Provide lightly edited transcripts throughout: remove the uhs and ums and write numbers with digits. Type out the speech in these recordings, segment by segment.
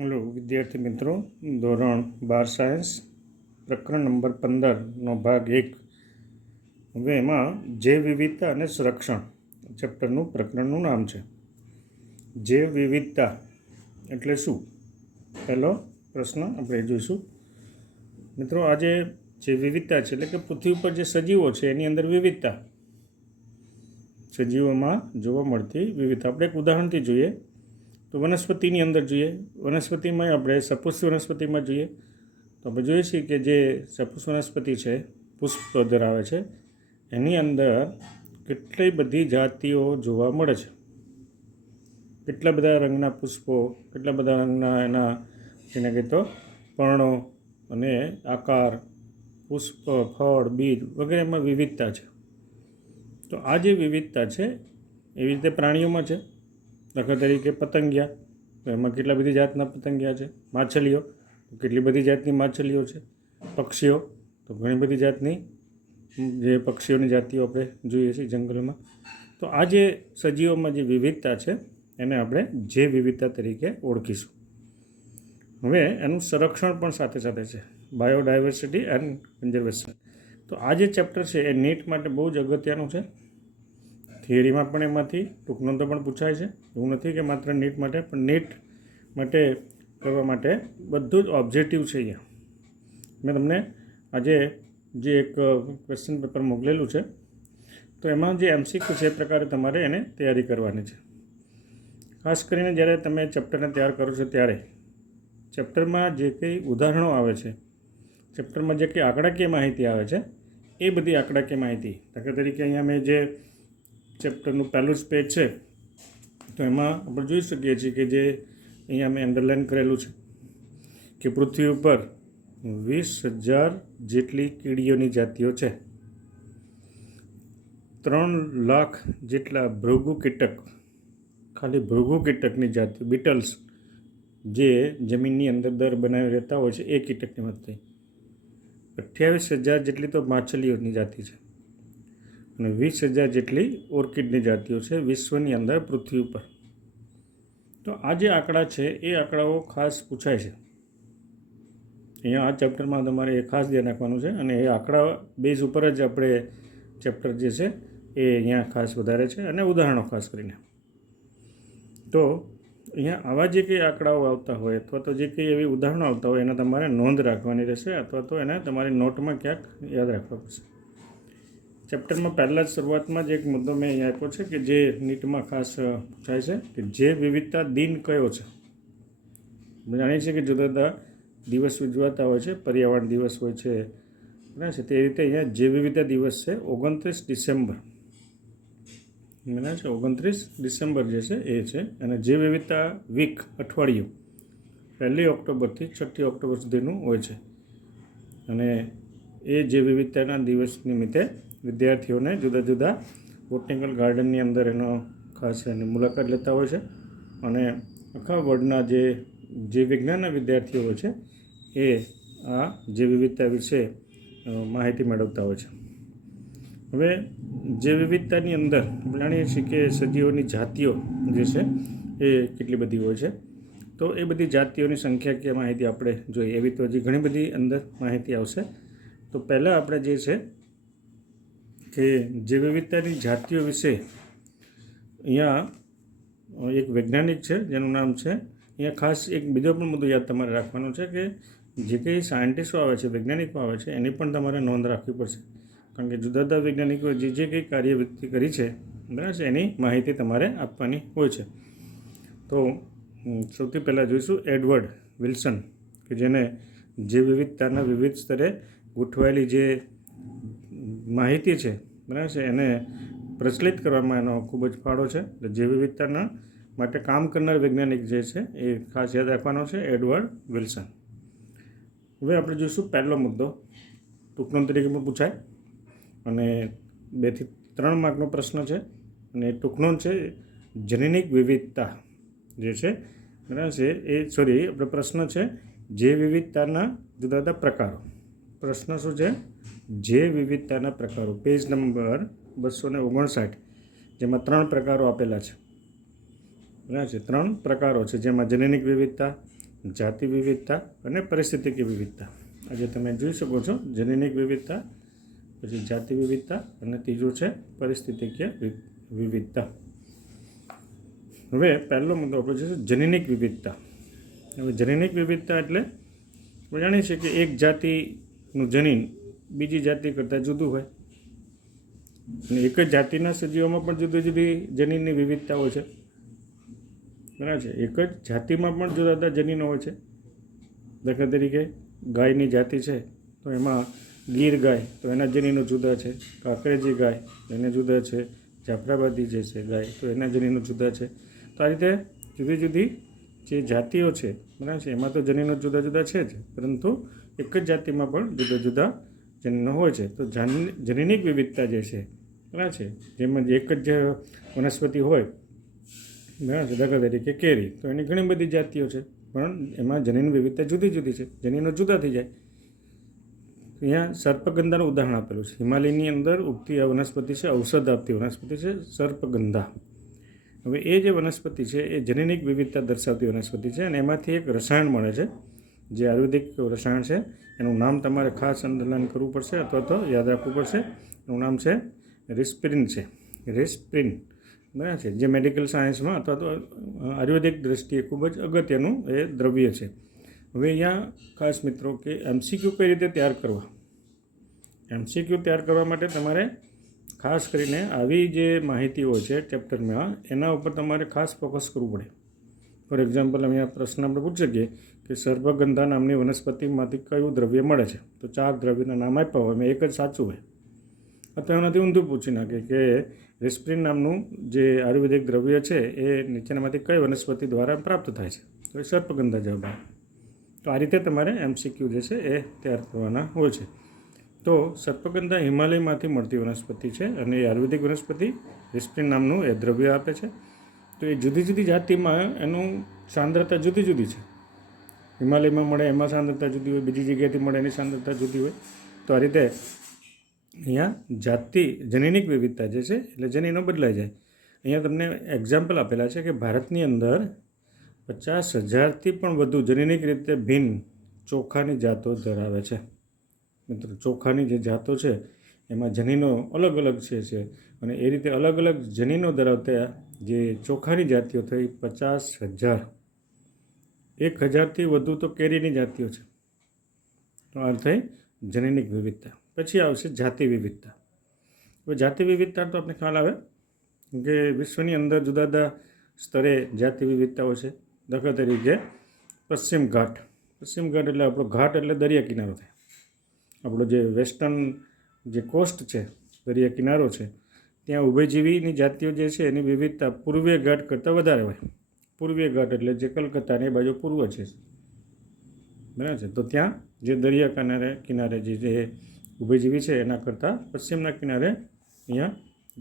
Hello विद्यार्थी मित्रों, ધોરણ 12 સાયન્સ પ્રકરણ નંબર 15નો ભાગ 1। હવે એમાં જૈવ વિવિધતા અને સંરક્ષણ ચેપ્ટરનું પ્રકરણનું નામ છે। જૈવ વિવિધતા એટલે શું? પહેલો પ્રશ્ન આપણે જોઈશું। મિત્રો, આજે જે વિવિધતા છે એટલે કે પૃથ્વી ઉપર જે સજીવો છે એની અંદર વિવિધતા, સજીવોમાં જોવા મળતી વિવિધતા આપણે એક ઉદાહરણથી જોઈએ તો વનસ્પતિની અંદર જોઈએ। વનસ્પતિમાં આપણે સપુષ્પ વનસ્પતિમાં જોઈએ તો આપણે જોઈએ છીએ કે જે સપુષ્પ વનસ્પતિ છે, પુષ્પ ધરાવે છે, એની અંદર કેટલી બધી જાતિઓ જોવા મળે છે। કેટલા બધા રંગના પુષ્પો, કેટલા બધા રંગના એના જેને કહીએ તો પર્ણો અને આકાર, પુષ્પ, ફળ, બીજ વગેરેમાં વિવિધતા છે। તો આ જે વિવિધતા છે એવી રીતે પ્રાણીઓમાં છે। દાખલા તરીકે પતંગિયા, તો એમાં કેટલા બધી જાતના પતંગિયા છે। માછલીઓ, તો કેટલી બધી જાતની માછલીઓ છે। પક્ષીઓ, તો ઘણી બધી જાતની જે પક્ષીઓની જાતિઓ આપણે જોઈએ છીએ જંગલમાં। તો આ જે સજીવોમાં જે વિવિધતા છે એને આપણે જૈવ વિવિધતા તરીકે ઓળખીશું। હવે એનું સંરક્ષણ પણ સાથે સાથે છે, બાયોડાયવર્સિટી એન્ડ કન્ઝર્વેશન। તો આ જે ચેપ્ટર છે એ નીટ માટે બહુ જ અગત્યનું છે। થિયરીમાં પણ એમાંથી ટૂંકનોંધો પણ પૂછાય છે। એવું નથી કે માત્ર નીટ માટે, પણ નીટ માટે કરવા માટે બધું જ ઓબ્જેક્ટિવ છે। અહીંયા મેં તમને આજે જે એક ક્વેશ્ચન પેપર મોકલેલું છે તો એમાં જે MCQ છે એ પ્રકારે તમારે એને તૈયારી કરવાની છે। ખાસ કરીને જ્યારે તમે ચેપ્ટરને તૈયાર કરો છો ત્યારે ચેપ્ટરમાં જે કંઈ ઉદાહરણો આવે છે, ચેપ્ટરમાં જે કંઈ આંકડાકીય માહિતી આવે છે એ બધી આંકડાકીય માહિતી, દાખલા તરીકે અહીંયા મેં જે ચેપ્ટરનું પહેલું જ પેજ છે તો એમાં આપણે જોઈ શકીએ છીએ કે જે અહીંયા મેં અંડરલાઇન કરેલું છે કે પૃથ્વી ઉપર 20,000 જેટલી કીડીઓની જાતિઓ છે। 3 લાખ જેટલા ભૃગુ કીટક, ખાલી ભૃગુ કીટકની જાતિઓ, બીટલ્સ જે જમીનની અંદર દર બનાવી રહેતા હોય છે એ કીટકની વાત થઈ। 28,000 જેટલી તો માછલીઓની જાતિ છે અને 20,000 જેટલી ઓર્કિડની જાતિઓ છે વિશ્વની અંદર પૃથ્વી ઉપર। તો આ જે આંકડા છે એ આંકડાઓ ખાસ પૂછાય છે અહીંયા આ ચેપ્ટરમાં, તમારે એ ખાસ ધ્યાન રાખવાનું છે અને એ આંકડા બેઝ ઉપર જ આપણે ચેપ્ટર જે છે એ અહીંયા ખાસ વધારે છે અને ઉદાહરણો ખાસ કરીને। તો અહીંયા આવા જે કંઈ આંકડાઓ આવતા હોય અથવા તો જે કંઈ એવી ઉદાહરણો આવતા હોય એને તમારે નોંધ રાખવાની રહેશે અથવા તો એને તમારી નોટમાં ક્યાંક યાદ રાખવા પડશે। ચેપ્ટરમાં પહેલાં જ શરૂઆતમાં જ એક મુદ્દો મેં અહીંયા આપ્યો છે કે જે નીટમાં ખાસ પૂછાય છે કે જે વિવિધતા દિન કયો છે। આપણે જાણીએ છીએ કે જુદા જુદા દિવસ ઉજવાતા હોય છે, પર્યાવરણ દિવસ હોય છે, બરાબર છે, તે રીતે અહીંયા જે વિવિધતા દિવસ છે 29 ડિસેમ્બર, બરાબર છે, 29 ડિસેમ્બર જે છે એ છે। અને જે વિવિધતા વીક, અઠવાડિયું 1 ઓક્ટોબરથી 6 ઓક્ટોબર સુધીનું હોય છે અને એ જે વિવિધતાના દિવસ નિમિત્તે વિદ્યાર્થીઓને જુદા જુદા બોટનિકલ ગાર્ડનની અંદર એનો ખાસ એની મુલાકાત લેતા હોય છે અને આખા વર્લ્ડના જે વિજ્ઞાનના વિદ્યાર્થીઓ હોય છે એ આ જે વિવિધતા વિશે માહિતી મેળવતા હોય છે। હવે જે વિવિધતાની અંદર જાણીએ છીએ કે સજીવોની જાતિઓ જે છે એ કેટલી બધી હોય છે। તો એ બધી જાતિઓની સંખ્યાકીય માહિતી આપણે જોઈએ, એવી તો હજી ઘણી બધી અંદર માહિતી આવશે। તો પહેલાં આપણે જે છે કે જે વિવિધતાની જાતિઓ વિશે અહીંયા એક વૈજ્ઞાનિક છે જેનું નામ છે, અહીંયા ખાસ એક બીજો પણ મુદ્દો યાદ તમારે રાખવાનો છે કે જે કંઈ સાયન્ટિસ્ટો આવે છે, વૈજ્ઞાનિકો આવે છે એની પણ તમારે નોંધ રાખવી પડશે, કારણ કે જુદા જુદા વૈજ્ઞાનિકોએ જે કંઈ કાર્યવૃત્તિ કરી છે, બરાબર છે, એની માહિતી તમારે આપવાની હોય છે। તો સૌથી પહેલાં જોઈશું એડવર્ડ વિલ્સન કે જેને જે વિવિધતાના વિવિધ સ્તરે ગોઠવાયેલી જે માહિતી છે, બરાબર છે, એને પ્રચલિત કરવામાં એનો ખૂબ જ ફાળો છે। એટલે જે વિવિધતાના માટે કામ કરનાર વૈજ્ઞાનિક જે છે એ ખાસ યાદ રાખવાનો છે, એડવર્ડ વિલ્સન। હવે આપણે જોઈશું પહેલો મુદ્દો, ટૂંકનોંધ તરીકે પણ પૂછાય અને 2 થી 3 માર્કનો પ્રશ્ન છે અને ટૂંકનોંધ છે જનનિક વિવિધતા જે છે, બરાબર છે, આપણે પ્રશ્ન છે જે વિવિધતાના જુદા જુદા પ્રકારો। પ્રશ્ન શું છે? જે વિવિધતાના પ્રકારો, પેજ નંબર 259, જેમાં 3 પ્રકારો આપેલા છે, બરાબર છે, 3 પ્રકારો છે જેમાં જનનિક વિવિધતા, જાતિ વિવિધતા અને પરિસ્થિતિકીય વિવિધતા. આજે તમે જોઈ શકો છો જનનિક વિવિધતા, પછી જાતિ વિવિધતા અને ત્રીજું છે પરિસ્થિતિકીય વિવિધતા. હવે પહેલો મુદ્દો આપણો છે જનનિક વિવિધતા. હવે જનનિક વિવિધતા એટલે આપણે જાણીએ છીએ કે એક જાતિનું જનીન બીજી જાતિ કરતાં જુદું હોય, અને એક જ જાતિના સજીવોમાં પણ જુદી જુદી જનીનની વિવિધતા હોય છે. બરાબર છે. એક જ જાતિમાં પણ જુદા જુદા જનીનો હોય છે. દાખલા તરીકે ગાયની જાતિ છે તો એમાં ગીર ગાય તો એના જનીનો જુદા છે, કાંકરેજી ગાય એને જુદા છે, જાફરાબાદી જે છે ગાય તો એના જનીનો જુદા છે. તો આ રીતે જુદી જુદી જે જાતિઓ છે, બરાબર છે, એમાં તો જનીનો જુદા જુદા છે જ, પરંતુ એક જ જાતિમાં પણ જુદા જુદા જનીનો હોય છે. તો જનનિક વિવિધતા જે છે, બરાબર છે, જેમાં એક જ વનસ્પતિ હોય, બરાબર છે, દાખલા તરીકે કેરી તો એની ઘણી બધી જાતિઓ છે, પણ એમાં જનીન વિવિધતા જુદી જુદી છે, જનીનો જુદા થઈ જાય. અહીંયા સર્પગંધાનું ઉદાહરણ આપેલું છે. હિમાલયની અંદર ઉગતી આ વનસ્પતિ છે, ઔષધ આપતી વનસ્પતિ છે સર્પગંધા. હવે એ જે વનસ્પતિ છે એ જનનિક વિવિધતા દર્શાવતી વનસ્પતિ છે, અને એમાંથી એક રસાયણ મળે છે જે આયુર્વેદિક રસાયણ છે. એનું નામ તમારે ખાસ અંડરલાઈન કરવું પડશે અથવા તો યાદ રાખવું પડશે. એનું નામ છે રિસ્પ્રિન છે. રિસ્પ્રિન, બરાબર છે, જે મેડિકલ સાયન્સમાં અથવા તો આયુર્વેદિક દ્રષ્ટિએ ખૂબ જ અગત્યનું એ દ્રવ્ય છે. હવે અહીંયા ખાસ મિત્રો કે MCQ કઈ રીતે તૈયાર કરવા. MCQ તૈયાર કરવા માટે તમારે ખાસ કરીને આવી જે માહિતી હોય છે ચેપ્ટરમાં એના ઉપર તમારે ખાસ ફોકસ કરવું પડે. ફોર એક્ઝામ્પલ અહીંયા પ્રશ્ન આપણે પૂછી શકીએ કે સર્પગંધા નામની વનસ્પતિમાંથી કયું દ્રવ્ય મળે છે, તો 4 દ્રવ્યના નામ આપ્યા હોય, એમાં એક જ સાચું હોય, અથવા એનાથી ઊંધું પૂછી નાખે કે રિસ્પ્રિન નામનું જે આયુર્વેદિક દ્રવ્ય છે એ નીચેનામાંથી કઈ વનસ્પતિ દ્વારા પ્રાપ્ત થાય છે, તો એ સર્પગંધા જવાબ આવે. તો આ રીતે તમારે MCQ જે છે એ તૈયાર કરવાના હોય છે. તો સર્પગંધા હિમાલયમાંથી મળતી વનસ્પતિ છે અને એ આયુર્વેદિક વનસ્પતિ રિસ્પ્રિન નામનું એ દ્રવ્ય આપે છે. તો એ જુદી જુદી જાતિમાં એનું સાંદ્રતા જુદી જુદી છે. હિમાલયમાં મળે એમાં સાંદ્રતા જુદી હોય, બીજી જગ્યાએથી મળે એની સાંદ્રતા જુદી હોય. તો આ રીતે અહીંયા જનનિક વિવિધતા જે છે એટલે જનીનો બદલાઈ જાય. અહીંયા તમને એક્ઝામ્પલ આપેલા છે કે ભારતની અંદર 50,000થી પણ વધુ જનનિક રીતે ભિન્ન ચોખાની જાતો ધરાવે છે. મિત્રો, ચોખાની જે જાતો છે એમાં જનીનો અલગ અલગ છે અને એ રીતે અલગ અલગ જનીનો ધરાવતા જે ચોખાની જાતિઓ થઈ 50,000. 1,000થી વધુ તો કેરીની જાતિઓ છે. તો આ થઈ જનનિક વિવિધતા. પછી આવશે જાતિ વિવિધતા. હવે જાતિ વિવિધતા તો આપણે ખ્યાલ આવે કે વિશ્વની અંદર જુદા જુદા સ્તરે જાતિ વિવિધતાઓ છે. દાખલા તરીકે પશ્ચિમ ઘાટ એટલે આપણો ઘાટ એટલે દરિયા કિનારો થાય. આપણો જે વેસ્ટર્ન જે કોસ્ટ છે, દરિયા કિનારો છે, ત્યાં ઉભયજીવીની જાતિઓ જે છે એની વિવિધતા પૂર્વીય ઘાટ કરતાં વધારે હોય. પૂર્વીય ઘાટ એટલે જે કલકત્તાની એ બાજુ પૂર્વ છે, બરાબર છે. તો ત્યાં જે દરિયા કિનારે જે ઉભયજીવી છે એના કરતાં પશ્ચિમના કિનારે અહીંયા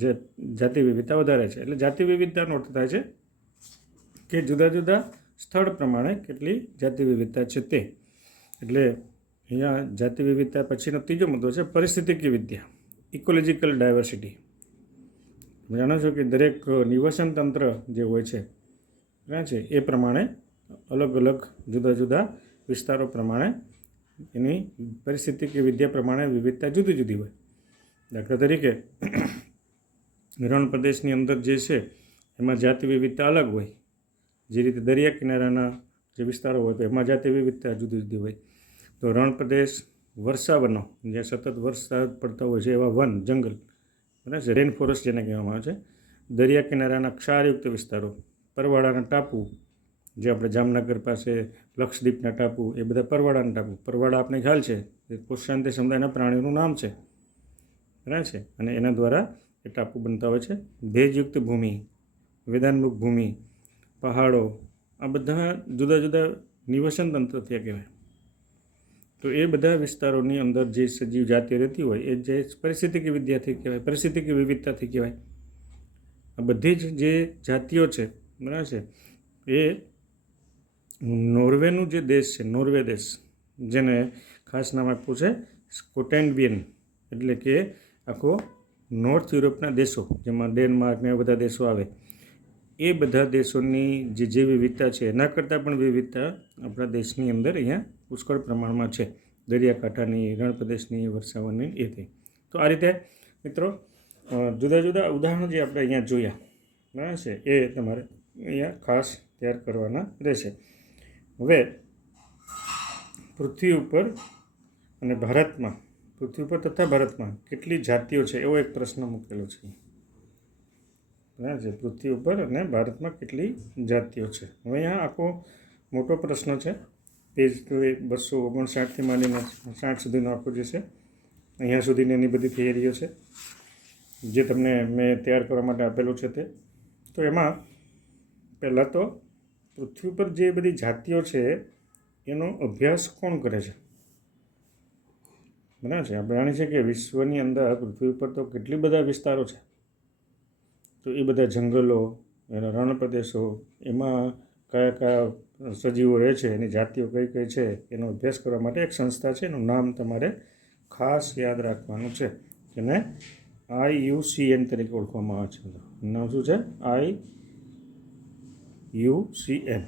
જે જાતિ વિવિધતા વધારે છે. એટલે જાતિ વિવિધતાનો અર્થ થાય છે કે જુદા જુદા સ્થળ પ્રમાણે કેટલી જાતિ વિવિધતા છે તે. એટલે અહીંયા જાતિ વિવિધતા પછીનો ત્રીજો મુદ્દો છે પરિસ્થિતિકીય વિદ્યા, ઇકોલોજીકલ ડાયવર્સિટી. તમે જાણો છો કે દરેક નિવસન તંત્ર જે હોય છે, બરાબર છે, એ પ્રમાણે અલગ અલગ જુદા જુદા વિસ્તારો પ્રમાણે એની પરિસ્થિતિકીય વિદ્યા પ્રમાણે વિવિધતા જુદી જુદી હોય. દાખલા તરીકે રણ પ્રદેશની અંદર જે છે એમાં જાતિ વિવિધતા અલગ હોય. જે રીતે દરિયા કિનારાના જે વિસ્તારો હોય તો એમાં જાતિ વિવિધતા જુદી જુદી હોય. તો રણ પ્રદેશ, વર્ષાવનો, જ્યાં સતત વરસાદ પડતા હોય છે એવા વન, જંગલ, બરાબર છે, રેન ફોરેસ્ટ જેને કહેવામાં આવે છે. દરિયા કિનારાના ક્ષારયુક્ત વિસ્તારો, પરવાળાના ટાપુ, જે આપણે જામનગર પાસે લક્ષદ્વીપના ટાપુ, એ બધા પરવાળાના ટાપુ. પરવાળા આપણે ખ્યાલ છે એ કોશાંતે સમુદાયના પ્રાણીઓનું નામ છે, બરાબર છે, અને એના દ્વારા એ ટાપુ બનતા હોય છે. ભેજયુક્ત ભૂમિ, વેદાનમુખ ભૂમિ, પહાડો, આ બધા જુદા જુદા નિવસન તંત્ર થયા કહેવાય. તો એ બધા વિસ્તારોની અંદર જે સજીવ જાતિઓ રહેતી હોય એ જે પરિસ્થિતિકીય વિદ્યાથી કહેવાય, પરિસ્થિતિકીય વિવિધતાથી કહેવાય. આ બધી જ જે જાતિઓ છે, બરાબર છે, એ નોર્વેનું જે દેશ છે, નોર્વે દેશ, જેને ખાસ નામ આપ્યું છે સ્કોટેન્ડિયન, એટલે કે આખો નોર્થ યુરોપના દેશો, જેમાં ડેનમાર્ક ને એ બધા દેશો આવે, એ બધા દેશોની જે વિવિધતા છે એના કરતાં પણ વિવિધતા આપણા દેશની અંદર અહીંયા પુષ્કળ પ્રમાણમાં છે. દરિયાકાંઠાની, રણ પ્રદેશની, વર્ષાવનની એ થઈ. તો આ રીતે મિત્રો જુદા જુદા ઉદાહરણો જે આપણે અહીંયા જોયા બરાબર છે એ તમારે અહીંયા ખાસ તૈયાર કરવાના રહેશે. હવે પૃથ્વી ઉપર અને ભારતમાં, પૃથ્વી ઉપર તથા ભારતમાં કેટલી જાતિઓ છે એવો એક પ્રશ્ન મૂકેલો છે. બરાબર છે, પૃથ્વી ઉપર અને ભારતમાં કેટલી જાતિઓ છે. હવે અહીંયા આખો મોટો પ્રશ્ન છે. પેજ 259થી માંડીને 60 સુધીનો આખો જે છે અહીંયા સુધીની એની બધી થિયરીઓ છે જે તમને મેં તૈયાર કરવા માટે આપેલું છે તે. તો એમાં પહેલાં તો પૃથ્વી ઉપર જે બધી જાતિઓ છે એનો અભ્યાસ કોણ કરે છે? બરાબર છે, આપણે જાણીએ છીએ કે વિશ્વની અંદર પૃથ્વી ઉપર તો કેટલી બધા વિસ્તારો છે. તો એ બધા જંગલો, એના રણ પ્રદેશો, એમાં કયા કયા સજીવો રહે છે, એની જાતિઓ કઈ કઈ છે એનો અભ્યાસ કરવા માટે એક સંસ્થા છે. એનું નામ તમારે ખાસ યાદ રાખવાનું છે. જેને IUCN તરીકે ઓળખવામાં આવે છે. નામ શું છે? IUCN.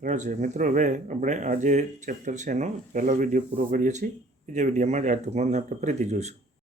બરાબર છે મિત્રો. હવે આપણે આ જે ચેપ્ટર છે એનો પહેલો વિડીયો પૂરો કરીએ છીએ. બીજા વિડીયોમાં જ આ ટૂંકમાં આપણે ફરીથી જોઈશું.